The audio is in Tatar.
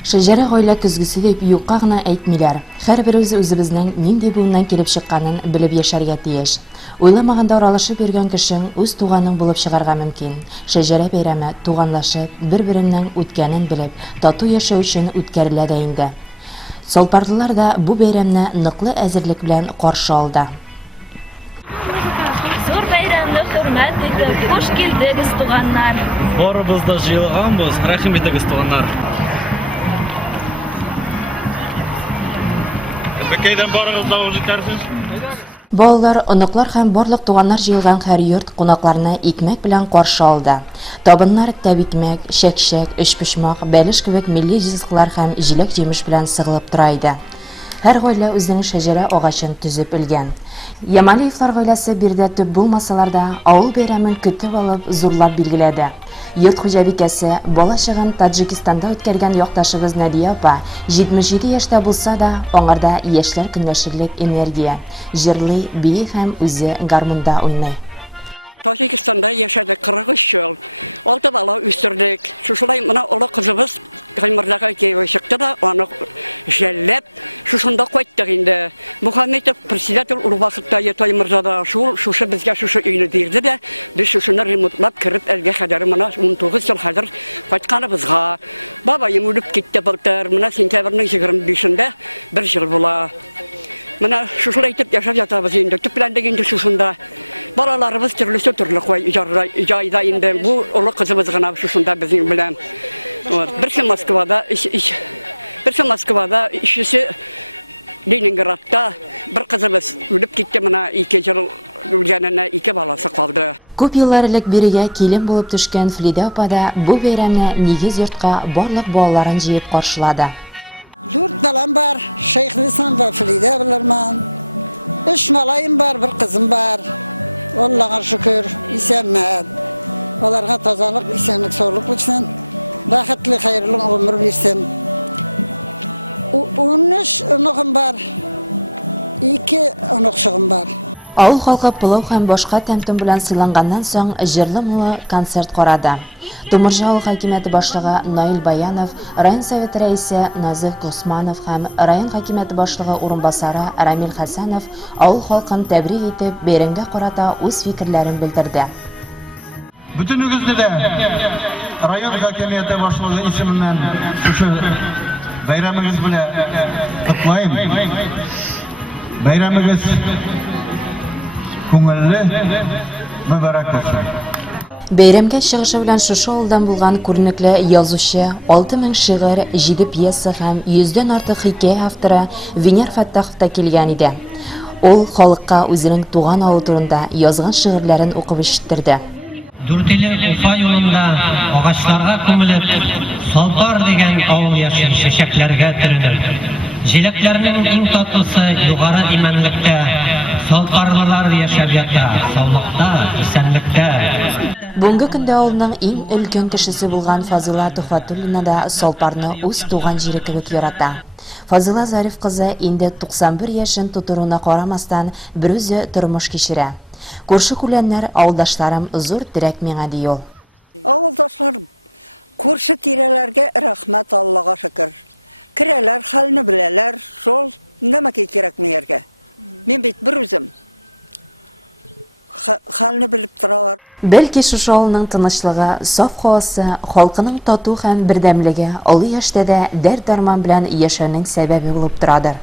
Шәҗәрә гаилә көзгесе дип юкка гына әйтмиләр. Һәрберебез үзебезнең нинди буыннан килеп чыкканын белеп яшәргә тиеш. Уйламаганда аралашып йөргән кешең үз туганың булып чыгарга мөмкин. Шәҗәрә бәйрәме туганлашып, бер-беренең үткәнен белеп, тату яшәү өчен үткәрелә дә инде. Солпарлылар да бу бәйрәмне ныклы әзерлек белән каршы алды. Зур бәйрәмне хөрмәт итеп, хош килдегез, туганнар. Барыбыз да җыелганбыз, рәхим итегез, туганнар. Бәкәйдән барыгыз да уж җитәрсез. Балалар, оныклар һәм барлык туганнар җыелган һәр йорт кунакларны икмәк белән каршы алды. Табыннар тәбикмәк, шәкшәк, өчпочмак, бәлеш кебек милли ризыклар һәм җиләк-җимеш белән сыгылып тора иде. Һәр гаилә үзенең шәҗәрә агачын төзеп өлгән. Ямалиевлар гаиләсе бирдә төп булмасалар да, авыл бәйрәмен көтеп алып, зурлап билгеләде. Йорт хуҗабикәсе балачагын Таджикистанда үткәргән якташыбыз Надия апа 77 яшьтә булса да, аңарда яшьләр көнләшерлек энергия, җырлый, бии һәм үзе гармунда уйный. Таджикистанда яшәдек 43 ел. 6 бала үстердек. Шушылай мына олы кызыбыз Гаймырдагы кийгә чыкты да, аны жәлләп, шушында кайттык инде. Мөхәммәтов председатель урбасында Таймырзада шушы безгә шушы өйне бирде дә, без шушыны ремонтлап кирип әлгә хәдәр мына 19 ел хәзер кайтканыбызга. Бабаем үлеп китте былтыр, мына сентябрьнең 25-ендә 1 ел була. Мына шушылай итеп яшәп ятабыз инде, төпләндек инде шушында. Балаларыбыз төрлесе төрле җайда инде. Бу олы кызыбыз гына шушында безнең белән. Берсе Москвада, икенчесе Ленинградта, бер кызыбыз үлеп китте, мына 2 ел үлгәненә 2 баласы калды. Күп еллар элек бирегә килен булып төшкән Флида апа да бу бәйрәмне нигез йортка барлык балаларын җыеп каршылады. Yurt balam var, Şeyhlisan ve Fride bilirman. 3 malayım var, bir kızım var. Allah'a şükür, isenler. Onlara tazalık, isenlik, sağlık için. Rahatlı, hayırlı ömür versin. 13 onuğum var. 2 onuqşığım var. Авыл халкы пылау һәм башка тәмтем белән сыйланганнан соң җырлы-мулы концерт карады. Тумырҗа авыл хакимияте башлыгы Наил Баянов, район советы рәисе Назык Госманов һәм район хакимияте башлыгы урынбасары Рамил Хәсәнов авыл халкын тәбрик итеп, бәйрәмгә карата үз фикерләрен белдерде. Bütünüzde de rayon hükümeti başlığı isminden şu bayramınız bile kutlayayım. Bayramınız күңелле, mübarek olsun. Бәйрәмгә чыгышы белән шушы авылдан булган күренекле язучы, 6000 шигырь, 7 пьеса һәм 100дән артык хикәя авторы Венер Фәттахов та килгән иде. Ул халыкка үзенең туган авыл турында язган шигырьләрен укып ишеттерде. Дүртиле Уфа юлында агачларга күмелеп, Салпар дигән авыл яшел чәчәкләргә төренеп, җиләкләрнең иң татлысы югары имәнлектә, Салпарлылар яшәп ята, саулыкта, исәнлектә. Бүгенге көндә авылның иң өлкән кешесе булган Фазыла Тухватуллина да Салпарны үз туган җире кебек ярата. Фазыла Зариф кызы инде 91 яшен тутыруына карамастан бер үзе тормыш кичерә. Күрше-күләннәр, авылдашларым, зур терәк миңа ди ул. Avuldaşlarım, kurşu tirelerge rahmet Allah'a şükür. Kireler, halini bileler, sol, ne ki gerek mi yerge? Ben bit bir üzüm. Halini bilip duralar. Бәлки шушы авылның тынычлыгы, саф һавасы, халкының тату һәм бердәмлеге олы яшьтә дә дәрт-дарман белән яшәүнең сәбәбе булып торадыр.